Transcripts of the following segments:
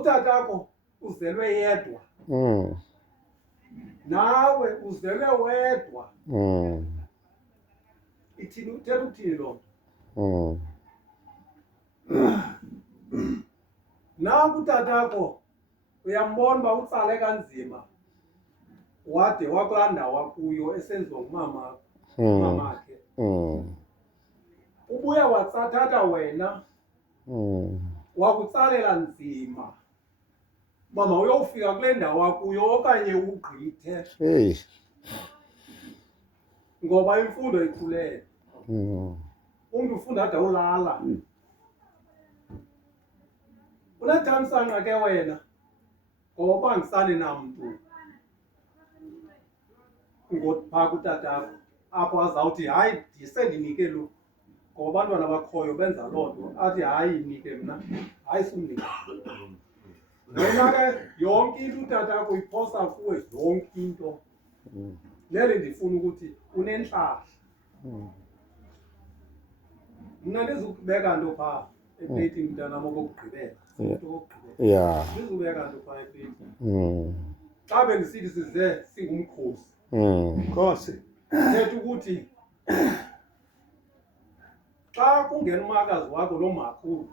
utatakho uzelwe yedwa nawe uzelwe wedwa ithini uthetha ukuthini loo nto nanku utatakho uyambona uba utsale kanzima wade wakulaa ndawo wakuyo esenziwa ngumamakhe ubuye watsathatha wena wakutsalela nzima mama uyofika kule ndawo wakuyo okanye ugqithe ngoba imfundo ikhulele umntu ufunda ade ulala unethamsanqa ke wena ngoba angisani namntu ngophaa kutatakho apho azawuthi hayi ndisendinike lo ngoba abantwana bakhoyo benza loo nto athi hayi nike mna hayi sumnike wena ke yonke into utatakho iphosa kuwe yonke into leli ndifuna ukuthi unentlahla mna ndizukubeka nto phaa epleyitini mntanam okokugqibela ndizubeka nto phaa epleyitini xa bendisithi size singumkhosi Khosi. thetha ukuthi xa kungena umakazi wakho lo makhulu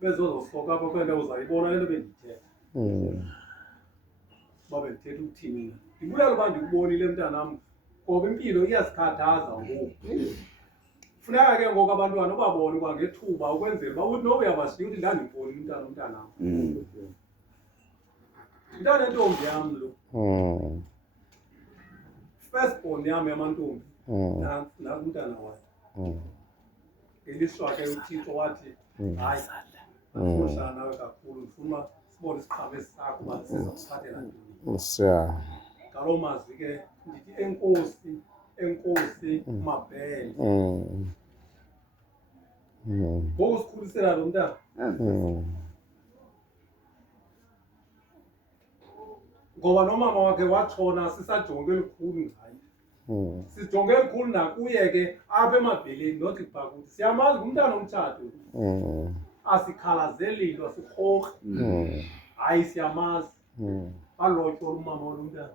bezozosoka apha kwento uzayibona le nto bendithetha uba bendithetha ukuthini na ndibulela uba ndikubonile mntanam ngoba impilo iyasikhathaza ngoku funeka ke ngoku abantwana ubabone kwangethuba ukwenzela uba uthi noba uyabashiya uthi ndandibonile umntanam mntana entombi yam lo first born yam yamantombi naku umntana wayo ngelishwa ke uthixo wathi hayi afoshana nawe kakhulu ndifuna uba sibone isiqhamo esakho uba sizakuphathela ntoni ngaloo mazwi ke ndithi enkosi mabhele ngoku sikhulisela lo mntana ngoba nomama wakhe watshona sisajonge elikhulu ngaye sijonge elikhulu nakuye ke apha emabheleni nothi phaa kuthi siyamazi ngumntana omtshato asikhalazeli nto asikrorhi hayi siyamazi walotyola umama walo mntana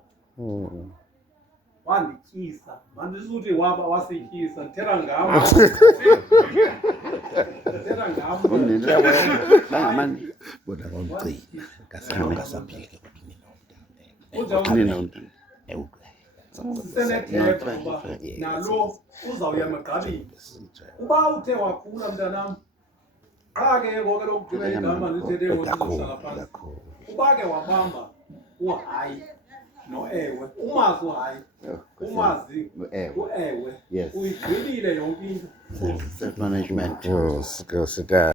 wandityisa mandisuthi wasityisa ndithetha ngam ndithetha ngam sisenetheko uba nalo uzawuya emagqabini uba uthe wakhula mntanam qha ke ngoke lokugqibela igama ndithethe ngokuhlala phantsi uba ke wabamba uhayi no-ewe umazi uhayi umazi u-ewe uyigqibile yonke into Self-management. Skill set.